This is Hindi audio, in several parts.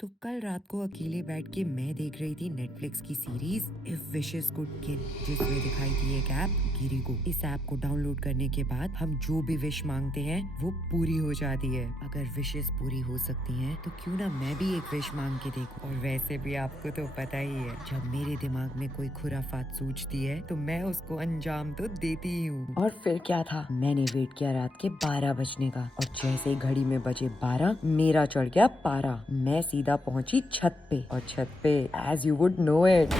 तो कल रात को अकेले बैठ के मैं देख रही थी नेटफ्लिक्स की सीरीज इफ विशेस कुड किल, जिसमें दिखाई थी एक ऐप गिरिगो। इस ऐप को डाउनलोड करने के बाद हम जो भी विश मांगते हैं वो पूरी हो जाती है। अगर विशेस पूरी हो सकती हैं तो क्यों ना मैं भी एक विश मांग के देखूं। और वैसे भी आपको तो पता ही है, जब मेरे दिमाग में कोई खुराफात सूझती है तो मैं उसको अंजाम तो देती ही हूँ। और फिर क्या था, मैंने वेट किया रात के 12 बजने का, और जैसे ही घड़ी में बजे 12 मेरा चढ़ गया पारा। मैं सीधा पहुंची छत पे, और छत पे as you would know it,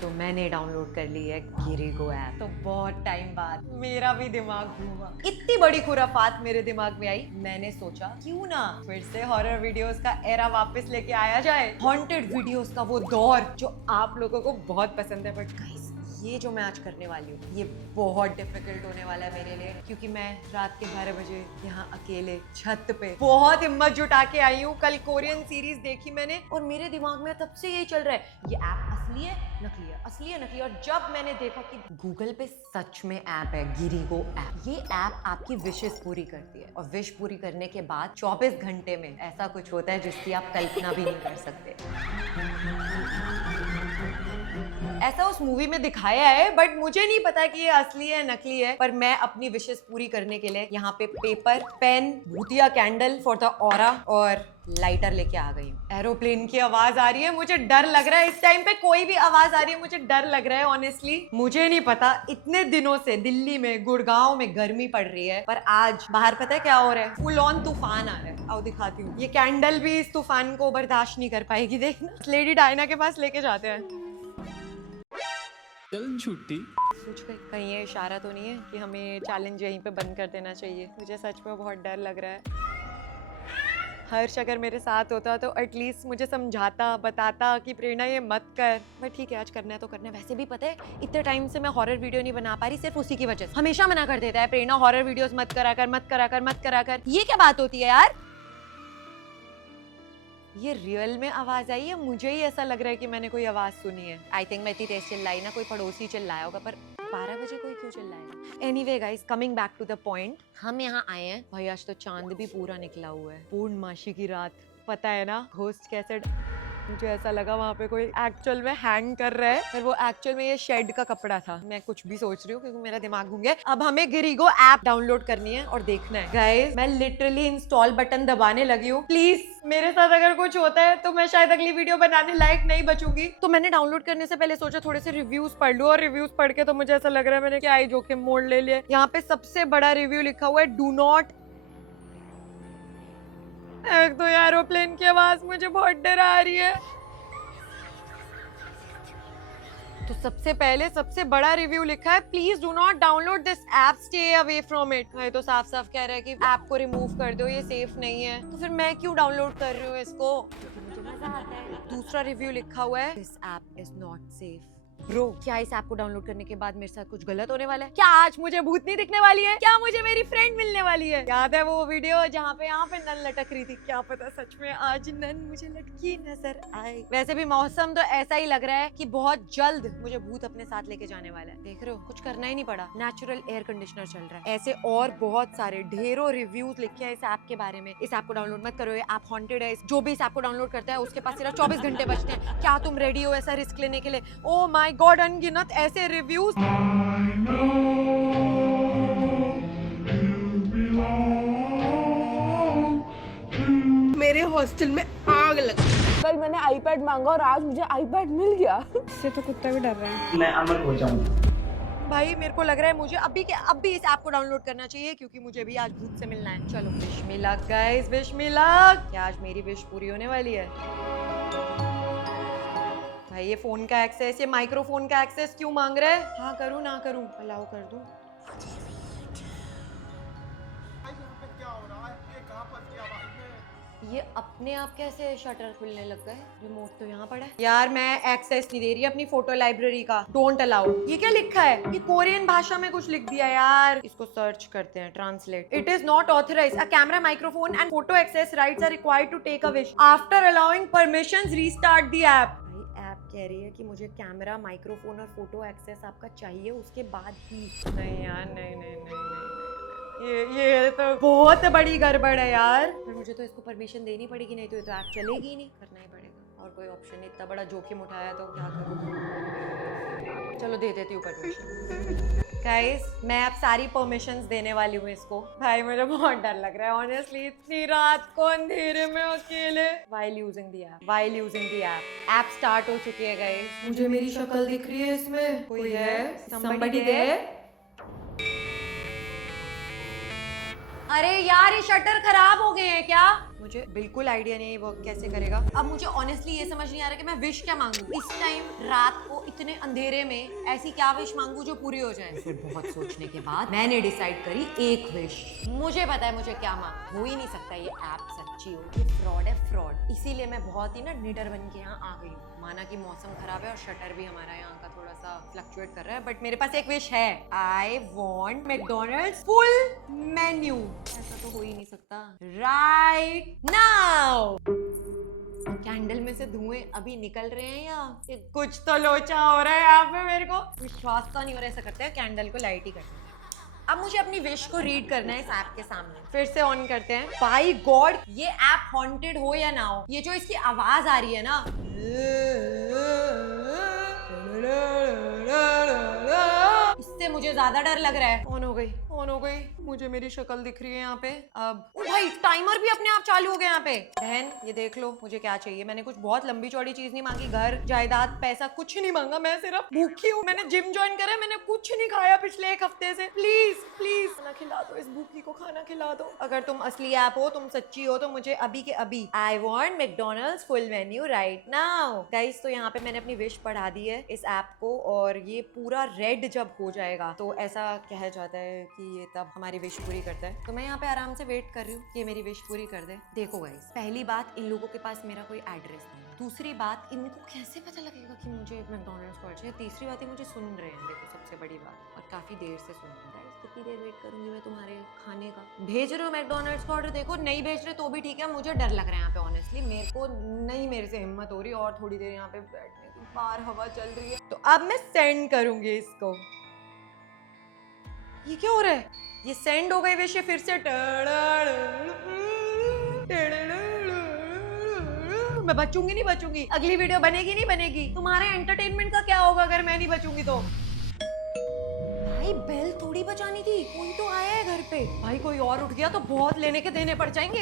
तो मैंने डाउनलोड कर ली है गिरिगो ऐप। तो बहुत टाइम बाद मेरा भी दिमाग घूमा, इतनी बड़ी खुराफात मेरे दिमाग में आई। मैंने सोचा क्यों ना फिर से हॉरर वीडियोस का एरा वापस लेके आया जाए, हॉन्टेड वीडियोस का वो दौर जो आप लोगों को बहुत पसंद है। बट गाइस, ये जो मैं आज करने वाली हूँ ये बहुत डिफिकल्ट होने वाला है मेरे लिए, क्योंकि मैं रात के 12 बजे यहाँ अकेले छत पे बहुत हिम्मत जुटा के आई हूँ। कल कोरियन सीरीज देखी मैंने और मेरे दिमाग में तब से यही चल रहा है, ये ऐप असली है नकली है, असली है नकली है। और जब मैंने देखा कि गूगल पे सच में ऐप है गिरिगो ऐप, ये ऐप आपकी विशेस पूरी करती है, और विश पूरी करने के बाद 24 घंटे में ऐसा कुछ होता है जिसकी आप कल्पना भी नहीं कर सकते। ऐसा उस मूवी में दिखाया है, बट मुझे नहीं पता कि ये असली है नकली है। पर मैं अपनी विशेस पूरी करने के लिए यहाँ पे पेपर, पेन, भूतिया कैंडल फॉर द ऑरा और लाइटर लेके आ गई हूँ। एरोप्लेन की आवाज आ रही है, मुझे डर लग रहा है। इस टाइम पे कोई भी आवाज आ रही है मुझे डर लग रहा है ऑनेस्टली। मुझे नहीं पता इतने दिनों से दिल्ली में, गुड़गांव में गर्मी पड़ रही है, पर आज बाहर पता है क्या हो रहा है, फुल ऑन तूफान आ रहा है। आओ दिखाती हूँ। ये कैंडल भी इस तूफान को बर्दाश्त नहीं कर पाएगी। देखना, लेडी डायना के पास लेके जाते हैं। चल छुट्टी। सोच कहीं ये इशारा तो नहीं है कि हमें चैलेंज यहीं पे बंद कर देना चाहिए। मुझे सच में बहुत डर लग रहा है। हर्ष अगर मेरे साथ होता तो एटलीस्ट मुझे समझाता, बताता कि प्रेरणा ये मत कर। बट ठीक है, आज करना है तो करना है। वैसे भी पता है इतने टाइम से मैं हॉरर वीडियो नहीं बना पा रही, सिर्फ उसी की वजह से। हमेशा मना कर देता है, प्रेरणा हॉरर वीडियोस मत करा कर, मत करा कर, मत करा कर। ये क्या बात होती है यार? ये रियल में आवाज आई है? मुझे ही ऐसा लग रहा है कि मैंने कोई आवाज सुनी है। आई थिंक मैं इतनी तेज चिल्लाई ना, कोई पड़ोसी चिल्लाया होगा, पर 12 बजे कोई क्यों चिल्लाएगा? Anyway guys, coming back to the point, हम यहाँ आए हैं। भाई आज तो चांद भी पूरा निकला हुआ है, पूर्णमासी की रात। पता है ना घोस्ट कैसे, मुझे ऐसा लगा वहाँ पे कोई एक्चुअल में हैंग कर रहा है, पर वो एक्चुअल में ये शेड का कपड़ा था। मैं कुछ भी सोच रही हूँ क्योंकि मेरा दिमाग घूम गया। अब हमें गिरिगो ऐप डाउनलोड करनी है और देखना है। गाइस, मैं लिटरली इंस्टॉल बटन दबाने लगी हूँ। प्लीज मेरे साथ अगर कुछ होता है तो मैं शायद अगली वीडियो बनाने लायक नहीं बचूंगी। तो मैंने डाउनलोड करने से पहले सोचा थोड़े से रिव्यूज पढ़ लूं, और रिव्यूज पढ़ के तो मुझे ऐसा लग रहा है मैंने क्या ही जोखिम मोड़ ले लिया। यहाँ पे सबसे बड़ा रिव्यू लिखा हुआ है, डू नॉट। एक तो एरोप्लेन की आवाज मुझे बहुत डर आ रही है। तो सबसे पहले सबसे बड़ा रिव्यू लिखा है, please do not download this app, stay away from it. ये तो साफ साफ कह रहा है कि ऐप को रिमूव कर दो, ये सेफ नहीं है। तो फिर मैं क्यों डाउनलोड कर रही हूँ इसको? क्योंकि मुझे मजा आता है। दूसरा रिव्यू लिखा हुआ है, this app is not safe. Bro, क्या इस ऐप को डाउनलोड करने के बाद मेरे साथ कुछ गलत होने वाला है? क्या आज मुझे भूत नहीं दिखने वाली है? क्या मुझे मेरी फ्रेंड मिलने वाली है? याद है वो वीडियो जहाँ पे यहाँ पे नन लटक रही थी? क्या पता सच में आज नन मुझे लटकी नजर आए। वैसे भी मौसम तो ऐसा ही लग रहा है कि बहुत जल्द मुझे भूत अपने साथ लेके जाने वाला है। देख रहे हो, कुछ करना ही नहीं पड़ा, नेचुरल एयर कंडीशनर चल रहा है। ऐसे और बहुत सारे ढेरों रिव्यूज लिखे हैं इस ऐप के बारे में। इस ऐप को डाउनलोड मत करो, ये ऐप हॉन्टेड है। जो भी इस ऐप को डाउनलोड करता है उसके पास सिर्फ 24 घंटे बचते हैं। क्या तुम रेडी हो ऐसा रिस्क लेने के लिए? ओ माय गॉड, अनगिनत ऐसे रिव्यूज। मेरे हॉस्टल में आग लग गई। कल मैंने आईपैड मांगा और आज मुझे आईपैड मिल गया। इससे तो कुत्ता भी डर रहा है। मैं अमर हो जाऊंगा। भाई मेरे को लग रहा है मुझे अभी इस ऐप को डाउनलोड करना चाहिए, क्योंकि मुझे भी आज भूत से मिलना है। चलो, wish me luck guys, wish me luck. क्या आज मेरी विश पूरी होने वाली है? भाई ये फोन का एक्सेस, ये माइक्रोफोन का एक्सेस क्यों मांग रहा है? हाँ करूँ ना करूँ, अलाउ कर दूं? ये अपने आप कैसे शटर खुलने लग गए? रिमोट तो यहाँ पड़ा है। यार मैं एक्सेस नहीं दे रही अपनी फोटो लाइब्रेरी का, डोंट अलाउ। ये क्या लिखा है? ये कोरियन भाषा में कुछ लिख दिया यार। इसको सर्च करते हैं, translate. It is not authorise, a camera, microphone and photo access rights are required to take a wish. After allowing permissions restart the app. भाई ऐप कह रही है कि मुझे कैमरा, माइक्रोफोन और फोटो एक्सेस आपका चाहिए, उसके बाद ही। नहीं यार, नहीं नहीं नहीं नहीं, ये तो बहुत बड़ी गड़बड़ है यार। पर मुझे तो इसको परमिशन देनी पड़ेगी, नहीं तो ये तो ऐप चलेगी ही नहीं। करना ही पड़ेगा, और कोई ऑप्शन नहीं। इतना बड़ा जोखिम उठाया तो क्या करूँ। चलो दे देती हूँ परमिशन। गाइस, मैं अब सारी परमिशंस देने वाली हूँ इसको। भाई मुझे बहुत डर लग रहा है ऑनेस्टली, इतनी रात को अंधेरे में अकेले। While using the app, app start हो चुकी है गाइस। मुझे मेरी शक्ल दिख रही है इसमें। कोई है? Somebody there? अरे यार, ये शटर खराब हो गए हैं क्या? मुझे बिल्कुल आइडिया नहीं है वो कैसे करेगा। अब मुझे ऑनेस्टली ये समझ नहीं आ रहा कि मैं विश क्या मांगू इस टाइम रात को इतने अंधेरे में। ऐसी क्या विश मांगू जो पूरी हो जाए। फिर बहुत सोचने के बाद मैंने डिसाइड करी एक विश। मुझे पता है मुझे क्या मांग। हो ही नहीं सकता ये ऐप सच्ची हो, ये फ्रॉड है, फ्रॉड। इसीलिए मैं बहुत ही ना निडर बन के यहाँ आ गई हूँ। माना कि मौसम खराब है और शटर भी हमारा यहाँ का थोड़ा सा फ्लक्चुएट कर रहा है, बट मेरे पास एक विश है। I want McDonald's full menu. ऐसा तो हो ही नहीं सकता राइट नाउ। कैंडल में से धुएं अभी निकल रहे हैं या कुछ तो लोचा हो रहा है यहाँ पे। मेरे को विश्वास तो नहीं हो रहा। ऐसा करते हैं, कैंडल को लाइट ही करते हैं। अब मुझे अपनी विश को रीड करना है इस ऐप के सामने। फिर से ऑन करते हैं। बाय गॉड, ये ऐप हॉन्टेड हो या ना हो, ये जो इसकी आवाज आ रही है ना, इससे मुझे ज्यादा डर लग रहा है। ऑन हो गई, ऑन हो गई। मुझे मेरी शक्ल दिख रही है यहाँ पे। अब ओ भाई, टाइमर भी अपने आप चालू हो गया यहाँ पे। बहन ये देख लो मुझे क्या चाहिए। मैंने कुछ बहुत लंबी चौड़ी चीज नहीं मांगी, घर, जायदाद, पैसा कुछ नहीं मांगा। मैं सिर्फ भूखी हूँ। मैंने जिम ज्वाइन करा है, मैंने कुछ नहीं खाया पिछले एक हफ्ते से। प्लीज प्लीज खाना खिला दो, इस भूखी को खाना खिला दो। अगर तुम असली ऐप हो, तुम सच्ची हो, तो मुझे अभी के अभी I want McDonald's full menu right now. Guys, तो यहाँ पे मैंने अपनी विश पढ़ा दी है इस ऐप को, और ये पूरा रेड जब हो जाएगा तो ऐसा कहा जाता है कि ये तब हमारी विश पूरी करता है। तो मैं यहाँ पे आराम से वेट कर रही हूँ कि मेरी विश पूरी कर दे। देखो गाइस, पहली बात, इन लोगों के पास मेरा कोई एड्रेस नहीं है। दूसरी बात, इनको कैसे पता लगेगा कि मुझे मैकडोनल्ड्स को चाहिए। तीसरी बात, ये मुझे सुन रहे हैं। देखो सबसे बड़ी बात, और काफी देर से सुन रहे हैं। कितनी देर वेट करूंगी मैं तुम्हारे खाने का। भेज रहे हो मैकडोनल्ड्स का ऑर्डर, देखो नहीं भेज रहे तो भी ठीक है। मुझे डर लग रहा है यहाँ पे ऑनेस्टली। मेरे को नहीं, मेरे से हिम्मत हो रही और थोड़ी देर यहाँ पे बैठने की। बाहर हवा चल रही है। तो अब मैं सेंड करूंगी इसको। ये क्या हो रहा है? ये सेंड हो गई विश, फिर से मैं बचूंगी नहीं बचूंगी। अगली वीडियो बनेगी नहीं बनेगी। तुम्हारे एंटरटेनमेंट का क्या होगा अगर मैं नहीं बचूंगी तो। भाई बेल थोड़ी बचानी थी, कोई तो आया है घर पे। भाई कोई और उठ गया तो बहुत लेने के देने पड़ जाएंगे।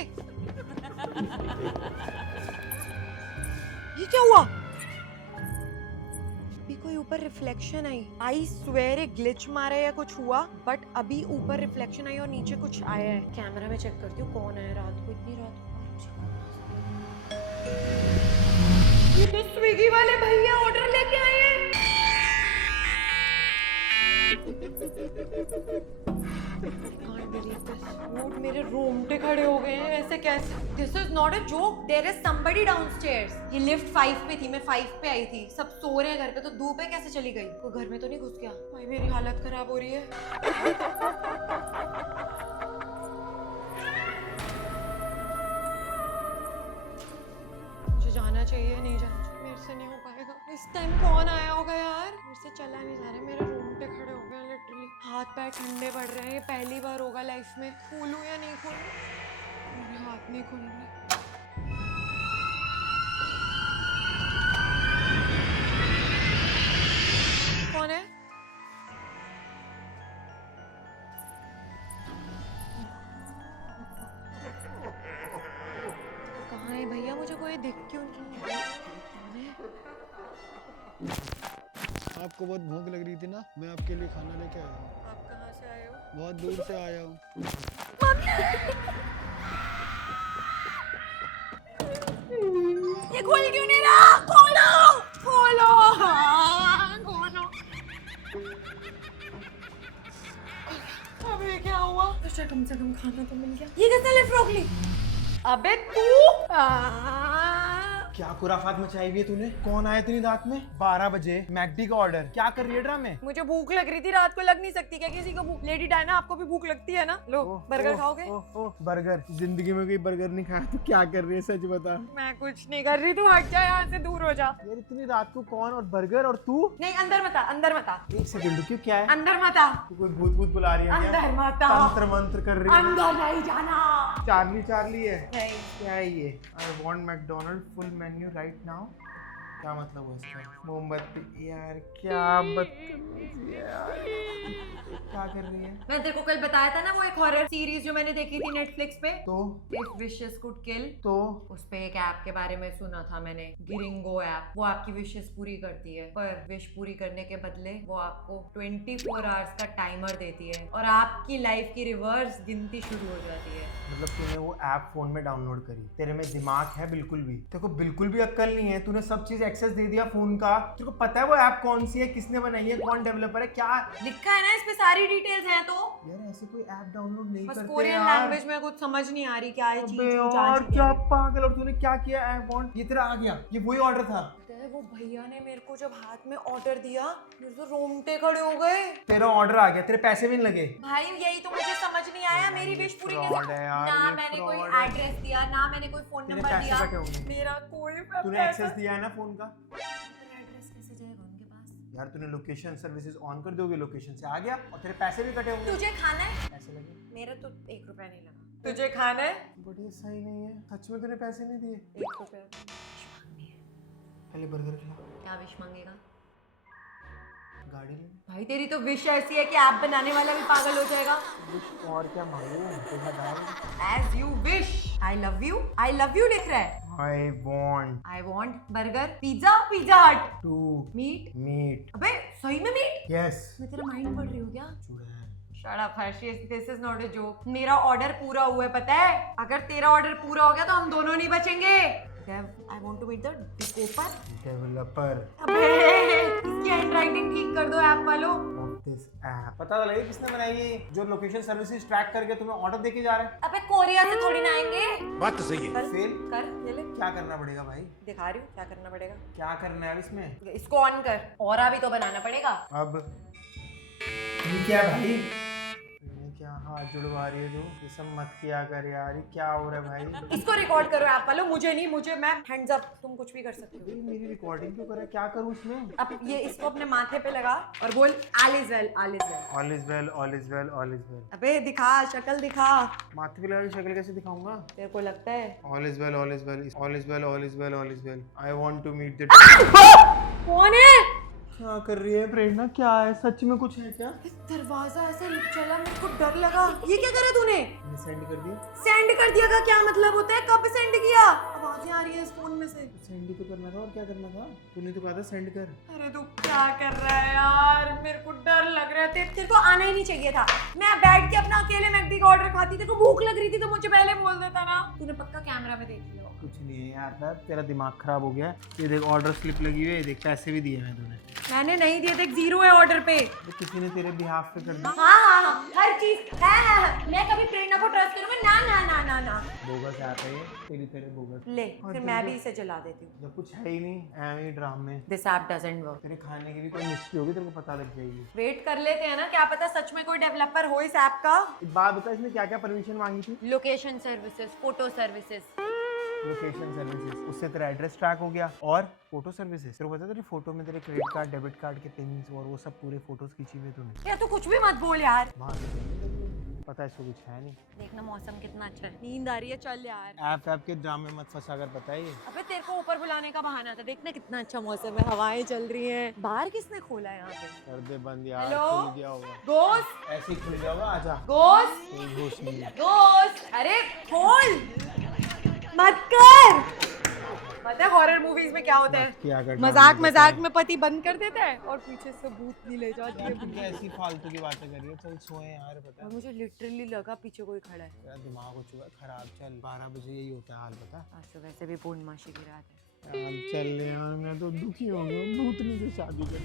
ये क्या हुआ? अभी कोई ऊपर रिफ्लेक्शन आई स्वेयर एक ग्लिच मारा या कुछ हुआ, बट अभी ऊपर रिफ्लेक्शन आई और नीचे कुछ आया है। कैमरा में चेक करती हूँ कौन है रात को, इतनी रात को। ये तो स्विगी वाले भैया ऑर्डर लेके आए हैं। मेरे रोंगटे खड़े हो गए हैं। ऐसे कैसे? This is not a joke. There is somebody downstairs. ये लिफ्ट 5 पे थी, मैं 5 पे आई थी। सब सो रहे हैं घर पे, तो 2 पे कैसे चली गई? वो घर में तो नहीं घुस गया? भाई मेरी हालत खराब हो रही है। मुझे जाना चाहिए, नहीं जाना चाहिए। मेरे से नहीं हो पाएगा इस टाइम। कौन आया होगा यार? मेरे से चला नहीं जा रहा। मेरे रोंगटे खड़े हो गए लिटरली। हाथ पैर ठंडे पड़ रहे हैं। ये पहली बार होगा लाइफ में। खोलूं या नहीं खोलूं? मेरे हाथ नहीं खुल रहे। कौन है? कहाँ है भैया? मुझे कोई दिख क्यों नहीं रहा? आपको बहुत भूख लग रही थी ना, मैं आपके लिए खाना लेके आया हूँ। आप कहाँ से आए हो? बहुत दूर से आया हूँ। ये खोल क्यों नहीं रहा? खोलो, खोलो, हाँ, खोलो। अबे क्या हुआ? तो कम से कम खाना तो मिल गया। ये कैसे लिफ्ट रोक ली? अबे तू क्या खुराफात मचाई हुई है तूने? कौन आया इतनी रात में? 12 बजे मैकडी का ऑर्डर। क्या कर रही है ड्रामे? मुझे भूख लग रही थी, रात को लग नहीं सकती क्या किसी को भूख? लेडी डायना आपको भी भूख लगती है ना? लो बर्गर खाओगे? बर्गर? जिंदगी में कोई बर्गर नहीं खाया। तू क्या कर रही है सच बता। मैं कुछ नहीं कर रही, तू हट जा यहाँ से, दूर हो जा। यार इतनी रात को कौन? और बर्गर और तू? नहीं अंदर मत आ, अंदर मत आ, एक सेकंड रुकियो, क्या है? अंदर मत आ, तू कोई भूत भूत बुला रही है क्या? अंदर मत आ, तंत्र मंत्र कर रही है? अंदर नहीं जाना। चार्ली चार्ली है? नहीं। क्या है ये? I want McDonald full menu right now. क्या मतलब है इसका? मोमबत्ती? यार क्या बदतमीज यार, क्या कर रही है? मैं तेरे को कल बताया था ना वो एक हॉरर सीरीज जो मैंने देखी थी नेटफ्लिक्स पे, तो इफ विशेस कुड किल। तो उस पे एक ऐप के बारे में सुना था मैंने, गिरिंगो ऐप। वो आपकी विशेस पूरी करती है, पर विश पूरी करने के बदले वो आपको 24 आवर्स का टाइमर देती है और आपकी लाइफ की रिवर्स गिनती शुरू हो जाती है। मतलब तूने वो ऐप फोन में डाउनलोड करी? तेरे में दिमाग है बिल्कुल भी? तेरे को बिल्कुल भी अक्ल नहीं है? तूने सब चीज एक्सेस दे दिया फोन का। तेरे को पता है वो ऐप कौन सी है, किसने बनाई है, कौन डेवलपर है, क्या लिखा है ना इस पे, सारी डिटेल्स हैं। तो यार ऐसे कोई ऐप डाउनलोड नहीं बस करते कोरियन यार। लैंग्वेज में कुछ समझ नहीं आ रही क्या है चीज। अबे और क्या पागल। और तूने क्या किया? आई वांट, ये तेरा आ गया, ये वही ऑर्डर था। वो भैया ने मेरे को जब हाथ में ऑर्डर दिया, मेरे तो रोंगटे खड़े हो गए। तेरा ऑर्डर आ गया, तेरे पैसे भी नहीं लगे। भाई यही तो मुझे समझ नहीं आया, मेरी विश पूरी fraud है यार, ना ये मैंने कोई fraud है। एड्रेस दिया, ना मैंने कोई फोन तेरे नंबर पैसे दिया, कटे होंगे। मेरा कोई तूने पैसा- एक्सेस दिया है ना फोन का? एड्रेस कैसे जाएगा उनके पास? यार तूने लोकेशन सर्विसेज ऑन कर दोगे, लोकेशन से आ गया और तेरे पैसे भी कटे होंगे। तुझे खाना है? पैसे लगे? मेरा तो 1 रुपया नहीं लगा। तुझे खाना है? बट ये सही नहीं है, सच में तूने पैसे नहीं दिए। 1 रुपया। पहले बर्गर खिला। क्या विश मांगेगा? गाड़ी ले। भाई तेरी तो विश ऐसी है कि ऐप बनाने वाला भी पागल हो जाएगा। कुछ और क्या मांगू? तो बता। As you wish. I love you. I love you लिख रहा है। I want burger, pizza, Pizza Hut. To Meat. Meat. अबे सही में मीट? यस। मैं तेरा माइंड पढ़ रही हूँ क्या? चूड़ा। Shut up Harshit, this is not a joke. मेरा ऑर्डर पूरा हुआ है पता है? अगर तेरा ऑर्डर पूरा हो गया तो हम दोनों नहीं बचेंगे। I want to meet the developer. Developer अबे इसकी हैंडराइटिंग ठीक कर दो ऐप वालों। Of this app. पता लगे किसने बनाई है, जो लोकेशन सर्विसेज ट्रैक करके तुम्हें ऑर्डर देके जा रहा है? अबे कोरिया से थोड़ी ना आएंगे। बात तो सही है। कर फेल। कर ये ले, क्या करना पड़ेगा भाई? दिखा रही हूँ क्या करना पड़ेगा। क्या करना है अब इसमें? इसको ऑन कर, और भी तो बनाना पड़ेगा। अब ये क्या है भाई? ये क्या हाथ जुड़वा रही है तू? ये सब मत किया कर यार, ये क्या हो रहा है भाई? इसको रिकॉर्ड करो ऐप वालों, मुझे नहीं, मुझे मैं हैंड्स अप, तुम कुछ भी कर सकते हो। ये मेरी रिकॉर्डिंग क्यों कर रहा है? क्या करूं इसमें? अब ये इसको अपने माथे पे लगा और बोल all is well, all is well. All is well, all is well, all is well. अबे दिखा, शक्ल दिखा। माथे पे लगा के शक्ल कैसे दिखाऊंगा? तेरे को लगता है? All is well, all is well, all is well, all is well, all is well. I want to meet the. कौन है? क्या कर रही है प्रेरणा? क्या है? सच में कुछ है क्या? दरवाजा ऐसे चला, मेरे को डर लगा। ये क्या करा तूने? मैंने सेंड कर दिया। सेंड कर दिया का क्या मतलब होता है? कब सेंड किया? आवाजें आ रही है इस फोन में से। सेंड ही तो करना था, और क्या करना था? तूने तो कहा था सेंड कर। अरे तू क्या कर रहा है यार? मेरे को डर लग रहा है। तेरे को आना ही नहीं चाहिए था। मैं बैठ के अपना अकेले मैकडी का ऑर्डर खाती। तेरे को भूख लग रही थी तो मुझे पहले बोल देता ना। तूने पक्का कैमरा में देख लिया। कुछ नहीं है यार, तेरा दिमाग खराब हो गया। ये देख ऑर्डर स्लिप लगी हुई है, देख पैसे भी दिए हैं तूने। मैंने नहीं दिए, देख 0 है ऑर्डर पे। तो किसी ने तेरे बिहाफ पे कर दिया। हाँ, हर चीज है। मैं कभी प्रेरणा को ट्रस्ट करूंगा? ना ना ना ना ना। बोगस ऐप है ये, तेरे बोगस। ले फिर मैं भी इसे जला देती हूँ। जब कुछ है ही नहीं, एवं ड्रामे। This app doesn't work. तेरे खाने की भी कोई मिस्ट्री होगी, तेरे को पता लग जाएगी। वेट कर लेते हैं ना, क्या पता सच में कोई डेवलपर हो इस ऐप का। एक बात बता, इसने क्या क्या परमिशन मांगी थी? Location services, photo services. Location services, उससे तेरा एड्रेस ट्रैक हो गया। और फोटो सर्विसेज, तेरे को पता है तेरी फोटो में तेरे क्रेडिट कार्ड, डेबिट कार्ड के पिन्स और वो सब पूरे फोटोज खींची हुई तूने। यार तू कुछ भी मत बोल यार। वहाँ से चली। पता है इसको कुछ है नहीं। देखना मौसम कितना अच्छा है, नींद आ रही है, चल यार। ऐप के ड्रामे मत फंसा कर, बताइए। अबे तेरे को ऊपर बुलाने का बहाना था। देखना कितना अच्छा मौसम है, हवाएं चल रही हैं। बाहर किसने खोला है यहाँ पे? कर दे बंद यार, हेलो? खुल गया होगा। गोश्त, ऐसे ही खुल गया होगा, आजा। गोश्त, कोई होश नहीं है। गोश्त। अरे खोल मत कर। पता है हॉरर मूवीज में क्या होता है? क्या कर मजाक मजाक में पति बंद कर देता है और पीछे से भूत भी ले जाती है। तू ऐसी फालतू की बातें कर रही है। चल सोए यार, पता और है मुझे लिटरली लगा पीछे कोई खड़ा है। तेरा दिमाग हो चुका है खराब। चल 12 बजे यही होता है हाल, बता। आज तो वैसे भी पूर्णमासी की रात है। यार चल यार, मैं तो दुखी हो गया। भूतनी से शादी कर।